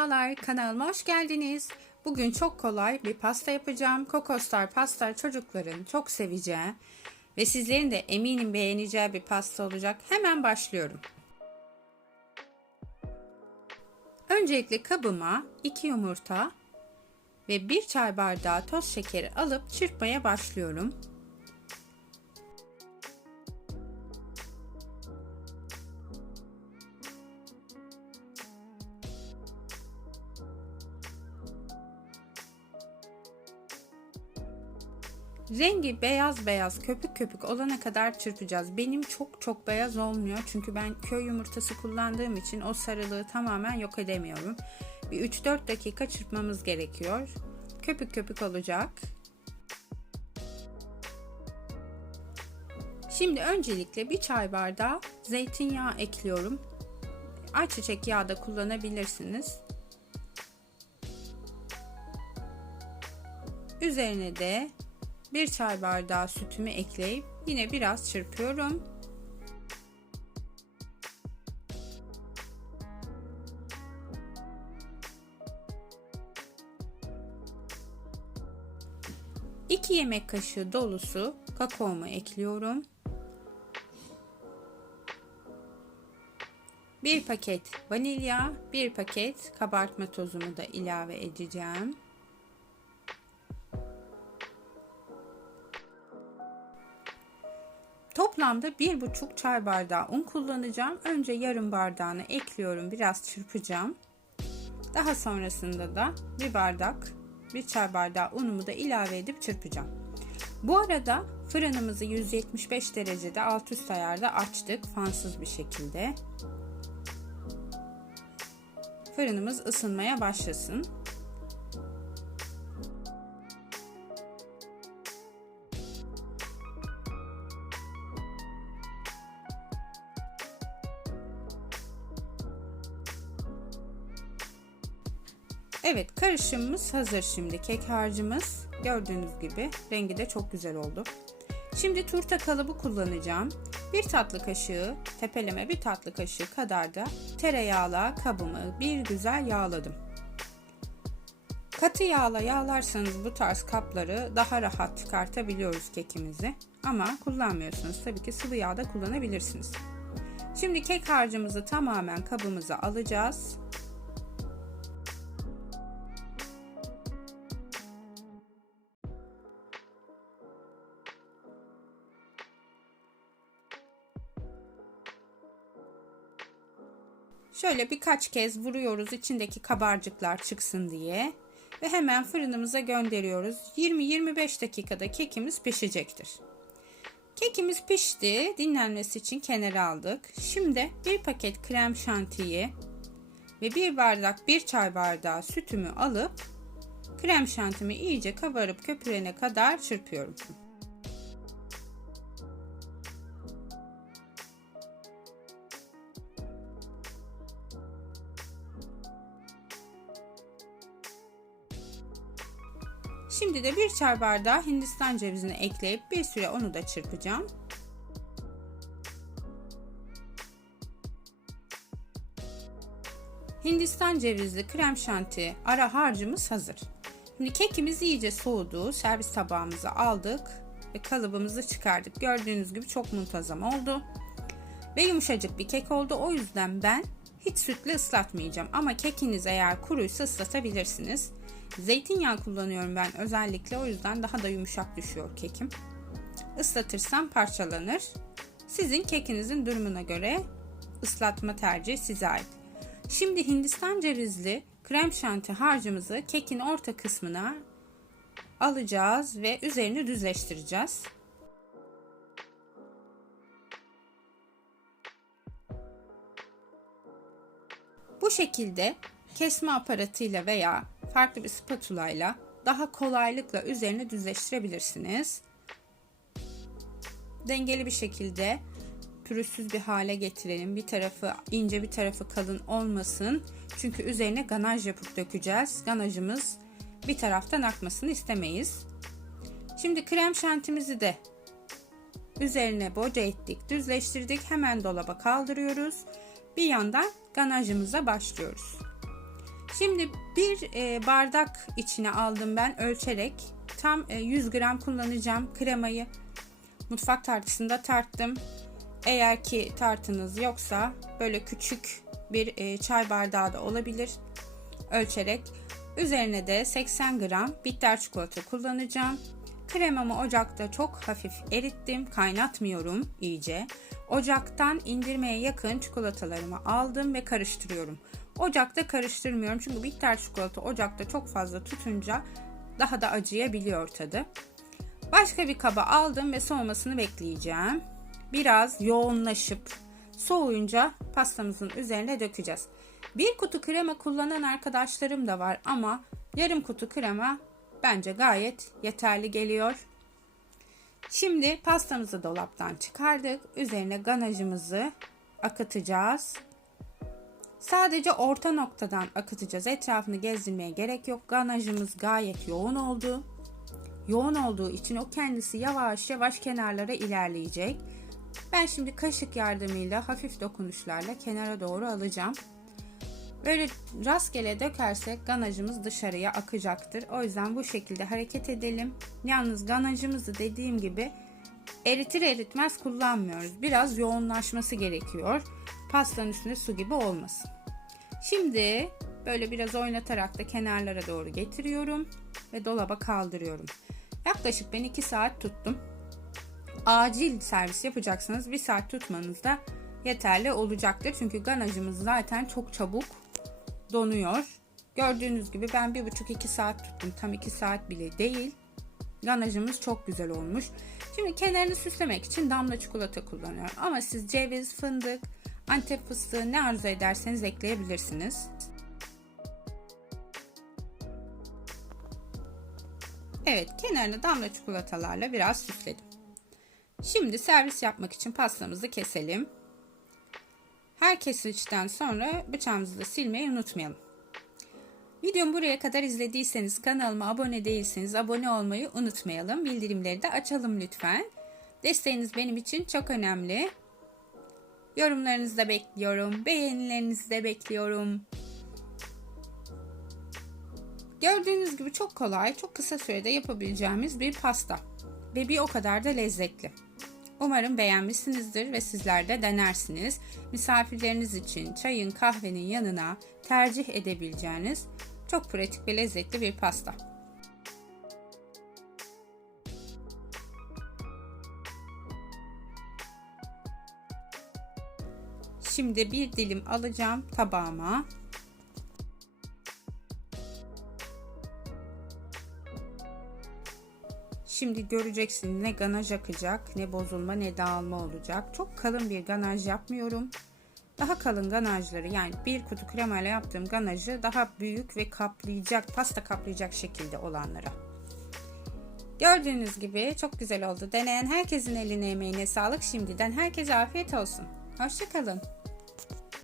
Merhabalar, kanalıma hoş geldiniz. Bugün çok kolay bir pasta yapacağım. Kokostar pasta çocukların çok seveceği ve sizlerin de eminim beğeneceği bir pasta olacak. Hemen başlıyorum. Öncelikle kabıma 2 yumurta ve 1 çay bardağı toz şekeri alıp çırpmaya başlıyorum. Rengi beyaz beyaz köpük köpük olana kadar çırpacağız. Benim çok çok beyaz olmuyor. Çünkü ben köy yumurtası kullandığım için o sarılığı tamamen yok edemiyorum. Bir 3-4 dakika çırpmamız gerekiyor. Köpük köpük olacak. Şimdi öncelikle bir çay bardağı zeytinyağı ekliyorum. Ayçiçek yağı da kullanabilirsiniz. Üzerine de bir çay bardağı sütümü ekleyip yine biraz çırpıyorum. İki yemek kaşığı dolusu kakaomu ekliyorum. Bir paket vanilya, bir paket kabartma tozumu da ilave edeceğim. Toplamda bir buçuk çay bardağı un kullanacağım. Önce yarım bardağını ekliyorum. Biraz çırpacağım. Daha sonrasında da bir bardak, bir çay bardağı unumu da ilave edip çırpacağım. Bu arada fırınımızı 175 derecede alt üst ayarda açtık. Fansız bir şekilde. Fırınımız ısınmaya başlasın. Evet karışımımız hazır şimdi. Kek harcımız gördüğünüz gibi rengi de çok güzel oldu. Şimdi turta kalıbı kullanacağım. Bir tatlı kaşığı tepeleme bir tatlı kaşığı kadar da tereyağla kabımı bir güzel yağladım. Katı yağla yağlarsanız bu tarz kapları daha rahat çıkartabiliyoruz kekimizi. Ama kullanmıyorsunuz tabii ki sıvı yağ da kullanabilirsiniz. Şimdi kek harcımızı tamamen kabımıza alacağız. Şöyle birkaç kez vuruyoruz içindeki kabarcıklar çıksın diye ve hemen fırınımıza gönderiyoruz. 20-25 dakikada kekimiz pişecektir. Kekimiz pişti. Dinlenmesi için kenara aldık. Şimdi bir paket krem şantiyi ve bir bardak bir çay bardağı sütümü alıp krem şantimi iyice kabarıp köpürene kadar çırpıyorum. Şimdi de bir çay bardağı hindistan cevizini ekleyip bir süre onu da çırpacağım. Hindistan cevizli krem şanti ara harcımız hazır. Şimdi kekimiz iyice soğudu. Servis tabağımıza aldık ve kalıbımızı çıkardık. Gördüğünüz gibi çok muntazam oldu. Ve yumuşacık bir kek oldu. O yüzden ben hiç sütle ıslatmayacağım. Ama kekiniz eğer kuruysa ıslatabilirsiniz. Zeytinyağı kullanıyorum ben özellikle o yüzden daha da yumuşak düşüyor kekim. Islatırsam parçalanır. Sizin kekinizin durumuna göre ıslatma tercihi size ait. Şimdi Hindistan cevizli krem şanti harcımızı kekin orta kısmına alacağız ve üzerini düzleştireceğiz. Bu şekilde kesme aparatıyla veya farklı bir spatula ile daha kolaylıkla üzerini düzleştirebilirsiniz. Dengeli bir şekilde pürüzsüz bir hale getirelim. Bir tarafı ince bir tarafı kalın olmasın. Çünkü üzerine ganaj yapıp dökeceğiz. Ganajımız bir taraftan akmasını istemeyiz. Şimdi krem şantimizi de üzerine boca ettik, düzleştirdik. Hemen dolaba kaldırıyoruz. Bir yandan ganajımıza başlıyoruz. Şimdi bir e, bardak içine aldım ben ölçerek. Tam e, 100 gram kullanacağım kremayı. Mutfak tartısında tarttım. Eğer ki tartınız yoksa böyle küçük bir e, çay bardağı da olabilir. Ölçerek. Üzerine de 80 gram bitter çikolata kullanacağım. Kremamı ocakta çok hafif erittim. Kaynatmıyorum iyice. Ocaktan indirmeye yakın çikolatalarımı aldım ve karıştırıyorum. Ocakta karıştırmıyorum çünkü bitter çikolata ocakta çok fazla tutunca daha da acıyabiliyor tadı. Başka bir kaba aldım ve soğumasını bekleyeceğim. Biraz yoğunlaşıp soğuyunca pastamızın üzerine dökeceğiz. Bir kutu krema kullanan arkadaşlarım da var ama yarım kutu krema bence gayet yeterli geliyor. Şimdi pastamızı dolaptan çıkardık. Üzerine ganajımızı akıtacağız. Sadece orta noktadan akıtacağız. Etrafını gezdirmeye gerek yok. Ganajımız gayet yoğun oldu. Yoğun olduğu için o kendisi yavaş yavaş kenarlara ilerleyecek. Ben şimdi kaşık yardımıyla hafif dokunuşlarla kenara doğru alacağım. Böyle rastgele dökersek ganajımız dışarıya akacaktır. O yüzden bu şekilde hareket edelim. Yalnız ganajımızı dediğim gibi eritir eritmez kullanmıyoruz. Biraz yoğunlaşması gerekiyor. Pastanın üstünde su gibi olmasın. Şimdi böyle biraz oynatarak da kenarlara doğru getiriyorum ve dolaba kaldırıyorum. Yaklaşık ben 2 saat tuttum. Acil servis yapacaksanız 1 saat tutmanız da yeterli olacaktır. Çünkü ganajımız zaten çok çabuk donuyor. Gördüğünüz gibi ben 1,5-2 saat tuttum. Tam 2 saat bile değil. Ganajımız çok güzel olmuş. Şimdi kenarını süslemek için damla çikolata kullanıyorum. Ama siz ceviz, fındık, antep fıstığı ne arzu ederseniz ekleyebilirsiniz. Evet kenarını damla çikolatalarla biraz süsledim. Şimdi servis yapmak için pastamızı keselim. Her kesişten sonra bıçağımızı da silmeyi unutmayalım. Videomu buraya kadar izlediyseniz kanalıma abone değilseniz abone olmayı unutmayalım. Bildirimleri de açalım lütfen. Desteğiniz benim için çok önemli. Yorumlarınızı da bekliyorum. Beğenilerinizi de bekliyorum. Gördüğünüz gibi çok kolay, çok kısa sürede yapabileceğimiz bir pasta. Ve bir o kadar da lezzetli. Umarım beğenmişsinizdir ve sizler de denersiniz. Misafirleriniz için çayın kahvenin yanına tercih edebileceğiniz çok pratik ve lezzetli bir pasta. Şimdi bir dilim alacağım tabağıma. Şimdi göreceksiniz ne ganaj akacak, ne bozulma, ne dağılma olacak. Çok kalın bir ganaj yapmıyorum. Daha kalın ganajları yani bir kutu krema ile yaptığım ganajı daha büyük ve kaplayacak, pasta kaplayacak şekilde olanlara. Gördüğünüz gibi çok güzel oldu. Deneyen herkesin eline emeğine sağlık. Şimdiden herkese afiyet olsun. Hoşçakalın.